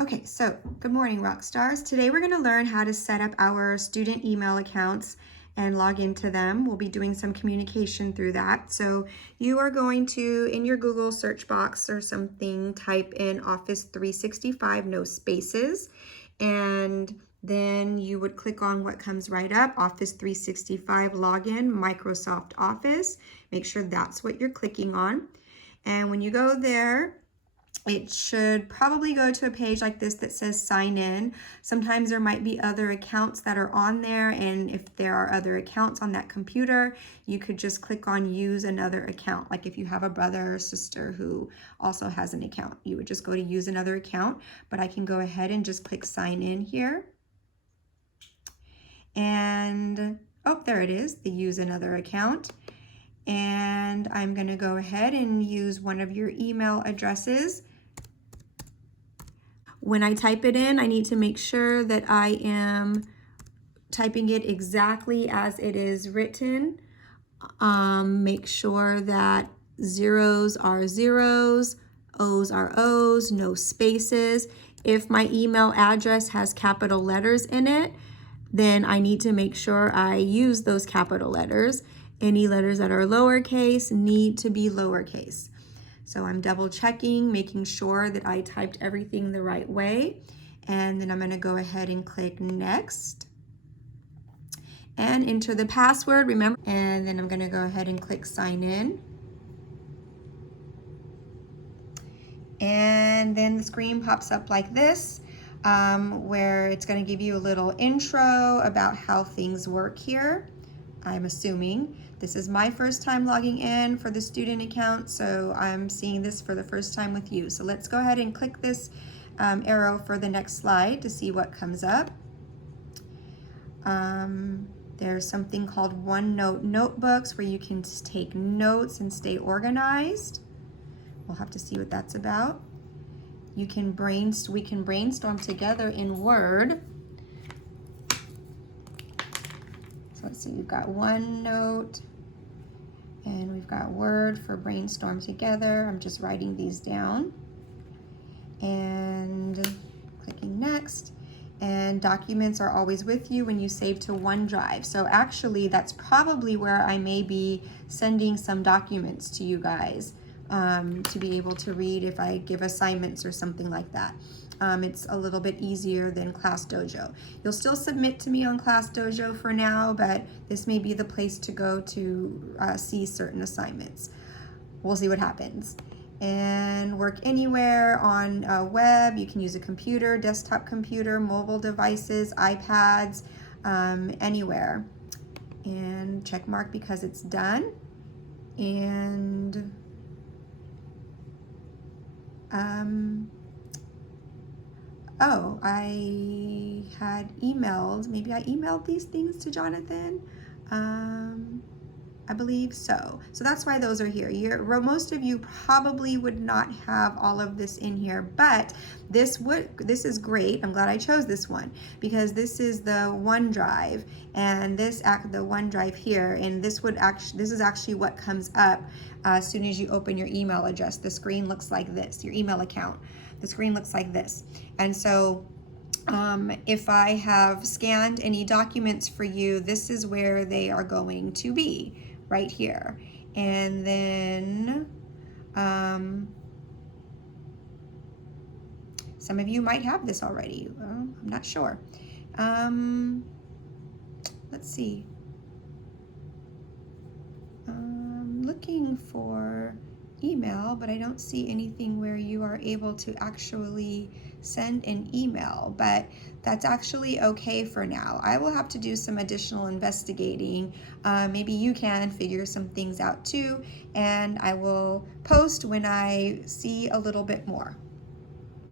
Okay, so good morning, rock stars. Today we're going to learn how to set up our student email accounts and log into them. We'll be doing some communication through that. So you are going to, in your Google search box or something, type in Office 365, no spaces, and then you would click on what comes right up, Office 365 login, Microsoft Office. Make sure that's what you're clicking on. And when you go there, it should probably go to a page like this that says sign in. Sometimes there might be other accounts that are on there, and if there are other accounts on that computer, you could just click on use another account. Like if you have a brother or sister who also has an account, you would just go to use another account. But I can go ahead and just click sign in here. And oh, there it is, the use another account. And I'm going to go ahead and use one of your email addresses. When I type it in, I need to make sure that I am typing it exactly as it is written. Make sure that zeros are zeros, O's are O's, no spaces. If my email address has capital letters in it, then I need to make sure I use those capital letters. Any letters that are lowercase need to be lowercase. So I'm double checking, making sure that I typed everything the right way. And then I'm going to go ahead and click next and enter the password, remember, and then I'm going to go ahead and click sign in. And then the screen pops up like this, where it's going to give you a little intro about how things work here. I'm assuming. This is my first time logging in for the student account, so I'm seeing this for the first time with you. So let's go ahead and click this arrow for the next slide to see what comes up. There's something called OneNote notebooks where you can take notes and stay organized. We'll have to see what that's about. We can brainstorm together in Word. So let's see, we've got OneNote and we've got Word for brainstorm together. I'm just writing these down and clicking next. And documents are always with you when you save to OneDrive. So actually that's probably where I may be sending some documents to you guys to be able to read if I give assignments or something like that. It's a little bit easier than ClassDojo. You'll still submit to me on ClassDojo for now, but this may be the place to go to see certain assignments. We'll see what happens. And work anywhere on web. You can use a computer, desktop computer, mobile devices, iPads, anywhere. And check mark because it's done. And oh, I had emailed, maybe I emailed these things to Jonathan. I believe so. So that's why those are here. Most of you probably would not have all of this in here, but this is great. I'm glad I chose this one because this is the OneDrive, and the OneDrive here, and this is actually what comes up as soon as you open your email address. The screen looks like this, your email account. The screen looks like this. And so if I have scanned any documents for you, this is where they are going to be, right here. And then some of you might have this already. Well, I'm not sure. Let's see. I'm looking for email, but I don't see anything where you are able to actually send an email, but that's actually okay for now. I will have to do some additional investigating. Maybe you can figure some things out too, and I will post when I see a little bit more.